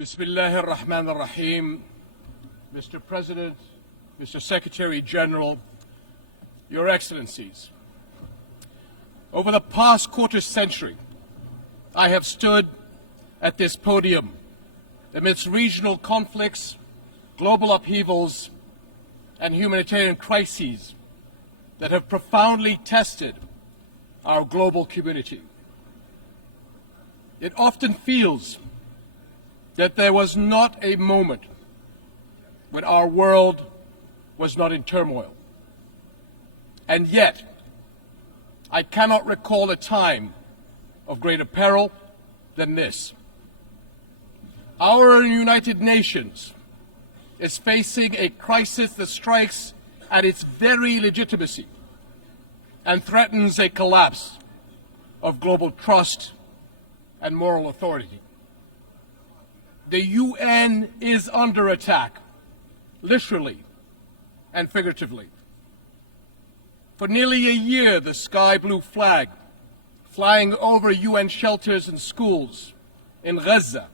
Bismillah ar-Rahman ar-Rahim. Mr. President, Mr. Secretary General, Your Excellencies, over the past quarter century, I have stood at this podium amidst regional conflicts, global upheavals, and humanitarian crises that have profoundly tested our global community. It often feels that there was not a moment when our world was not in turmoil. And yet, I cannot recall a time of greater peril than this. Our United Nations is facing a crisis that strikes at its very legitimacy and threatens a collapse of global trust and moral authority. The UN is under attack, literally and figuratively. For nearly a year, the sky blue flag flying over UN shelters and schools in Gaza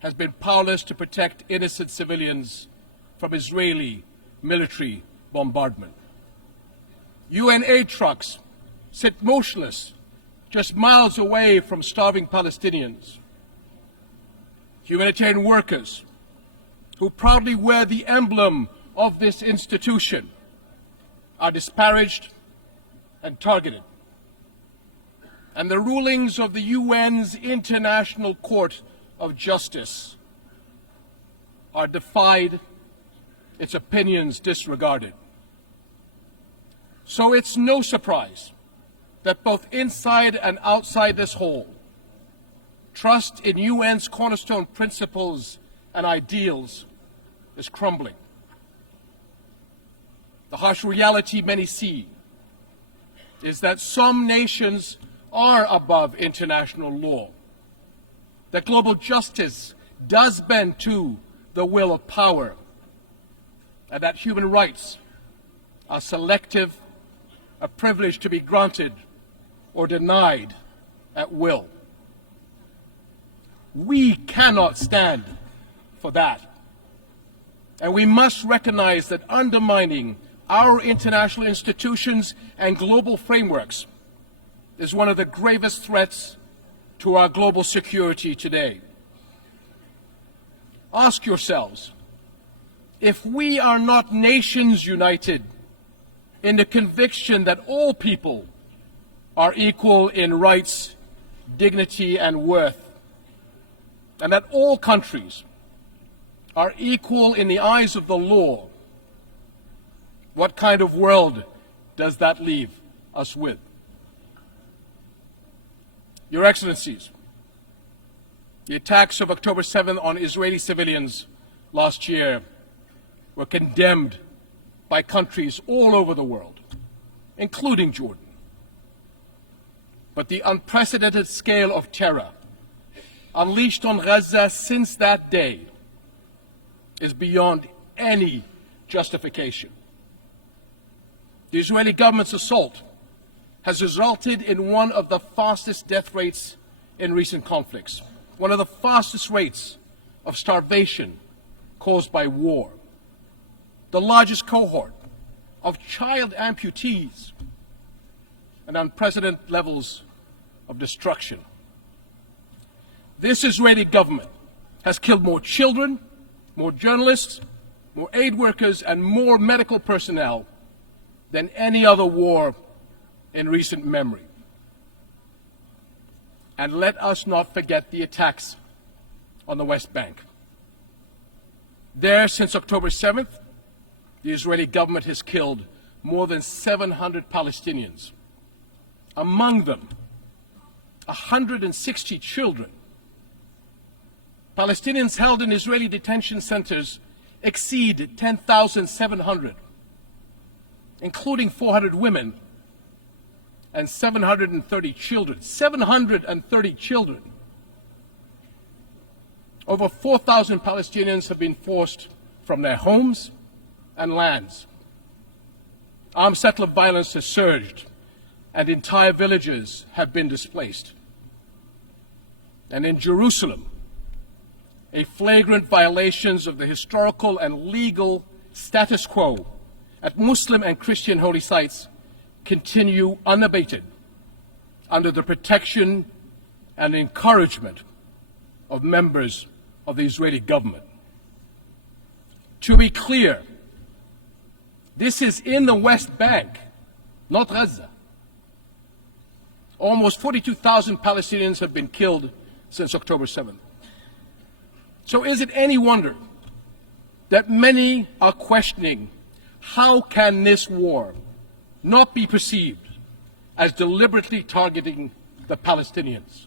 has been powerless to protect innocent civilians from Israeli military bombardment. UN aid trucks sit motionless just miles away from starving Palestinians. Humanitarian workers who proudly wear the emblem of this institution are disparaged and targeted. And the rulings of the UN's International Court of Justice are defied, its opinions disregarded. So it's no surprise that both inside and outside this hall, trust in UN's cornerstone principles and ideals is crumbling. The harsh reality many see is that some nations are above international law, that global justice does bend to the will of power, and that human rights are selective, a privilege to be granted or denied at will. We cannot stand for that. And we must recognize that undermining our international institutions and global frameworks is one of the gravest threats to our global security today. Ask yourselves, if we are not nations united in the conviction that all people are equal in rights, dignity, and worth, and that all countries are equal in the eyes of the law, what kind of world does that leave us with? Your Excellencies, the attacks of October 7th on Israeli civilians last year were condemned by countries all over the world, including Jordan. But the unprecedented scale of terror unleashed on Gaza since that day is beyond any justification. The Israeli government's assault has resulted in one of the fastest death rates in recent conflicts, one of the fastest rates of starvation caused by war, the largest cohort of child amputees, and unprecedented levels of destruction. This Israeli government has killed more children, more journalists, more aid workers, and more medical personnel than any other war in recent memory. And let us not forget the attacks on the West Bank. There, since October 7th, the Israeli government has killed more than 700 Palestinians, among them 160 children. Palestinians held in Israeli detention centers exceed 10,700, including 400 women and 730 children. 730 children. Over 4,000 Palestinians have been forced from their homes and lands. Armed settler violence has surged, and entire villages have been displaced. And in Jerusalem, a flagrant violations of the historical and legal status quo at Muslim and Christian holy sites continue unabated under the protection and encouragement of members of the Israeli government. To be clear, this is in the West Bank, not Gaza. Almost 42,000 Palestinians have been killed since October 7th. So is it any wonder that many are questioning how can this war not be perceived as deliberately targeting the Palestinians?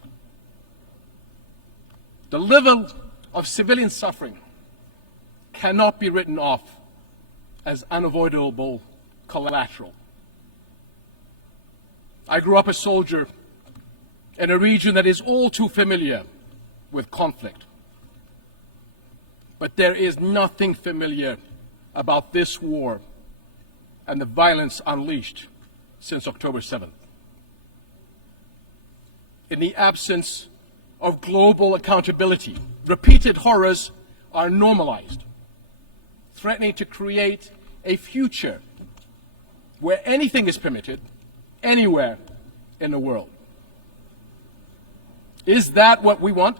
The level of civilian suffering cannot be written off as unavoidable collateral. I grew up a soldier in a region that is all too familiar with conflict. But there is nothing familiar about this war and the violence unleashed since October 7th. In the absence of global accountability, repeated horrors are normalized, threatening to create a future where anything is permitted, anywhere in the world. Is that what we want?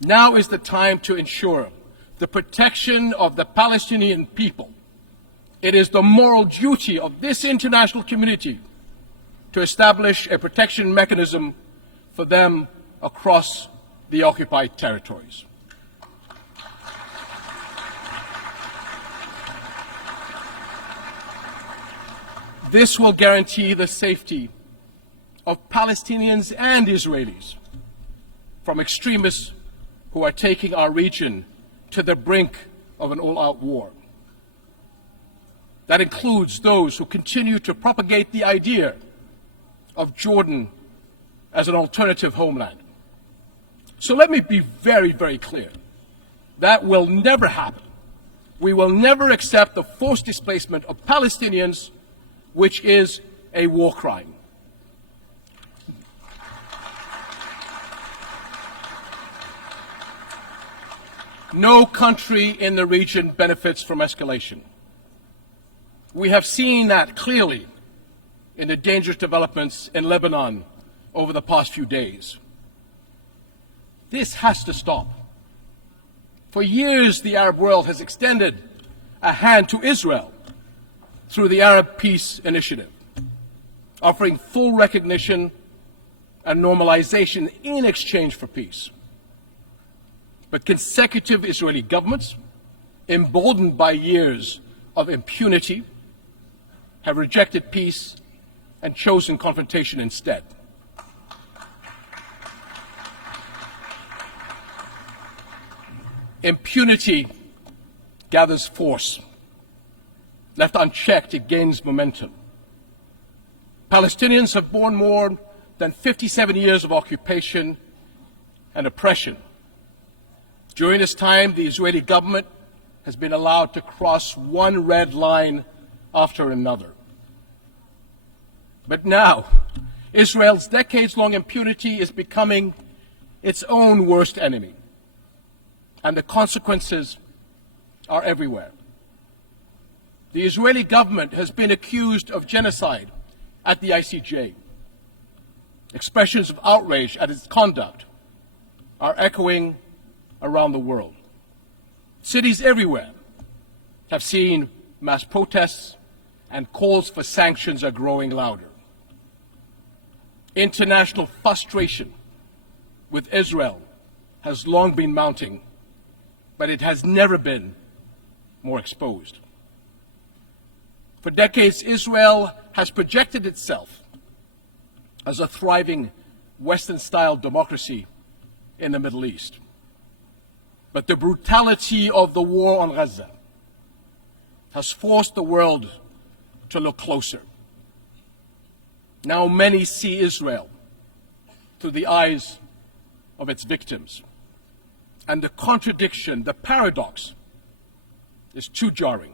Now is the time to ensure the protection of the Palestinian people. It is the moral duty of this international community to establish a protection mechanism for them across the occupied territories. This will guarantee the safety of Palestinians and Israelis from extremists who are taking our region to the brink of an all-out war. That includes those who continue to propagate the idea of Jordan as an alternative homeland. So let me be very, very clear. That will never happen. We will never accept the forced displacement of Palestinians, which is a war crime. No country in the region benefits from escalation. We have seen that clearly in the dangerous developments in Lebanon over the past few days. This has to stop. For years, the Arab world has extended a hand to Israel through the Arab Peace Initiative, offering full recognition and normalization in exchange for peace. But consecutive Israeli governments, emboldened by years of impunity, have rejected peace and chosen confrontation instead. Impunity gathers force. Left unchecked, it gains momentum. Palestinians have borne more than 57 years of occupation and oppression. During this time, the Israeli government has been allowed to cross one red line after another. But now, Israel's decades-long impunity is becoming its own worst enemy, and the consequences are everywhere. The Israeli government has been accused of genocide at the ICJ. Expressions of outrage at its conduct are echoing around the world. Cities everywhere have seen mass protests, and calls for sanctions are growing louder. International frustration with Israel has long been mounting, but it has never been more exposed. For decades, Israel has projected itself as a thriving Western-style democracy in the Middle East. But the brutality of the war on Gaza has forced the world to look closer. Now many see Israel through the eyes of its victims. And the contradiction, the paradox, is too jarring.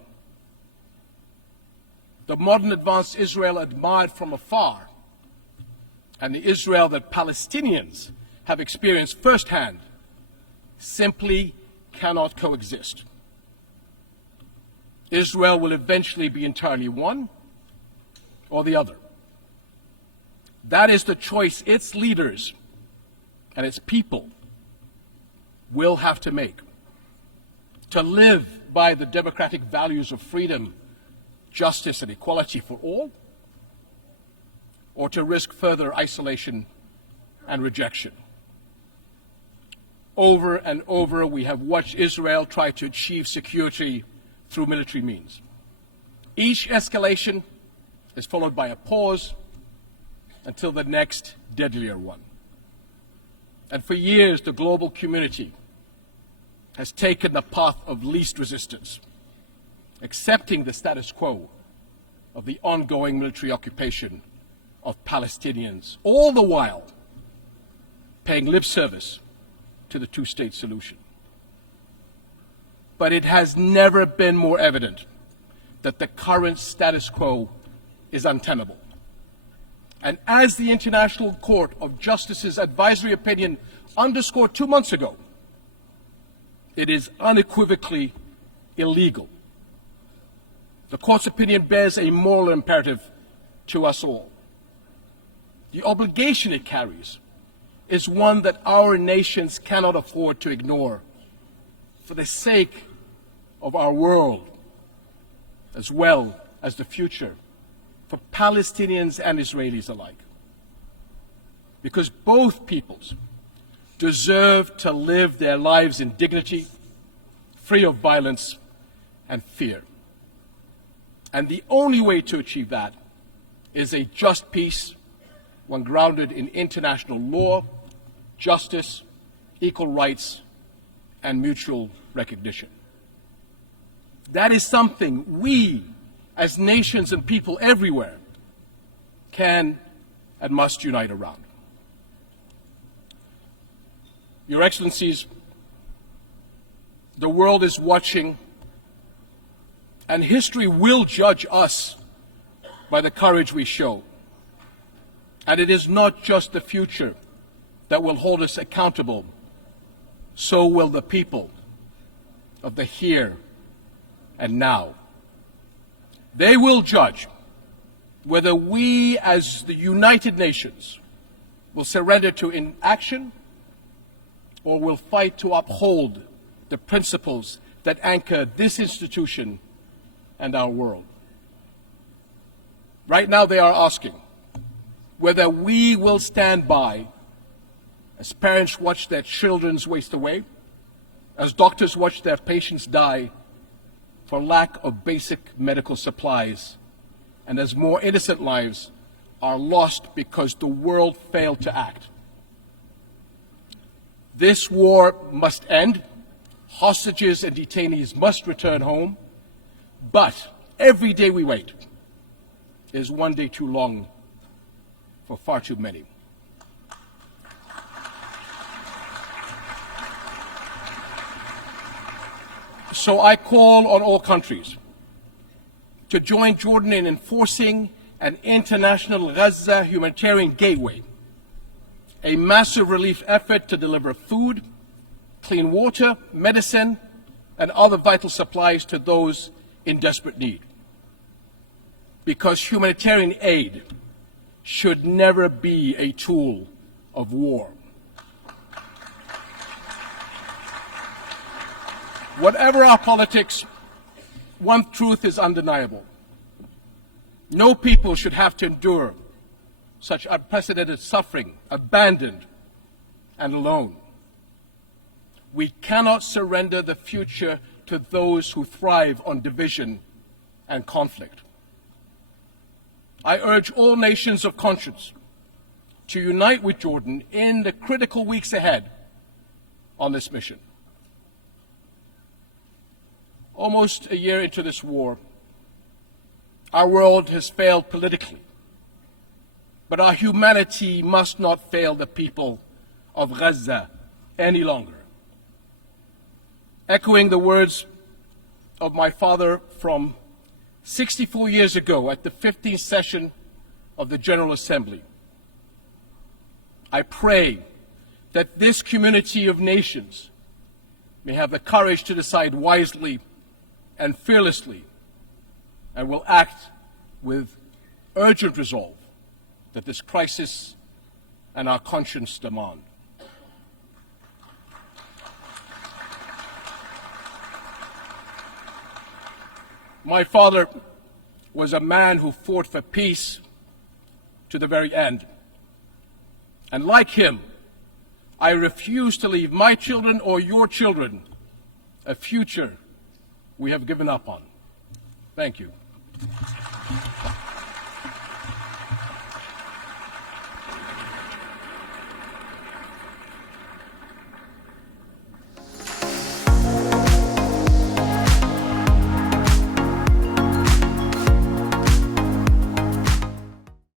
The modern advanced Israel admired from afar, and the Israel that Palestinians have experienced firsthand, simply cannot coexist. Israel will eventually be entirely one or the other. That is the choice its leaders and its people will have to make. To live by the democratic values of freedom, justice, and equality for all, or to risk further isolation and rejection. Over and over, we have watched Israel try to achieve security through military means. Each escalation is followed by a pause until the next deadlier one. And for years, the global community has taken the path of least resistance, accepting the status quo of the ongoing military occupation of Palestinians, all the while paying lip service to the two-state solution. But it has never been more evident that the current status quo is untenable. And as the International Court of Justice's advisory opinion underscored 2 months ago, it is unequivocally illegal. The Court's opinion bears a moral imperative to us all. The obligation it carries is one that our nations cannot afford to ignore for the sake of our world, as well as the future for Palestinians and Israelis alike. Because both peoples deserve to live their lives in dignity, free of violence and fear. And the only way to achieve that is a just peace, one grounded in international law, justice, equal rights, and mutual recognition. That is something we, as nations and people everywhere, can and must unite around. Your Excellencies, the world is watching, and history will judge us by the courage we show. And it is not just the future that will hold us accountable, so will the people of the here and now. They will judge whether we as the United Nations will surrender to inaction or will fight to uphold the principles that anchor this institution and our world. Right now they are asking whether we will stand by as parents watch their children waste away, as doctors watch their patients die for lack of basic medical supplies, and as more innocent lives are lost because the world failed to act. This war must end. Hostages and detainees must return home. But every day we wait is one day too long for far too many. So I call on all countries to join Jordan in enforcing an international Gaza humanitarian gateway, a massive relief effort to deliver food, clean water, medicine, and other vital supplies to those in desperate need. Because humanitarian aid should never be a tool of war. Whatever our politics, one truth is undeniable. No people should have to endure such unprecedented suffering, abandoned and alone. We cannot surrender the future to those who thrive on division and conflict. I urge all nations of conscience to unite with Jordan in the critical weeks ahead on this mission. Almost a year into this war, our world has failed politically, but our humanity must not fail the people of Gaza any longer. Echoing the words of my father from 64 years ago at the 15th session of the General Assembly, I pray that this community of nations may have the courage to decide wisely and fearlessly, and will act with urgent resolve that this crisis and our conscience demand. My father was a man who fought for peace to the very end. And like him, I refuse to leave my children or your children a future we have given up on. Thank you.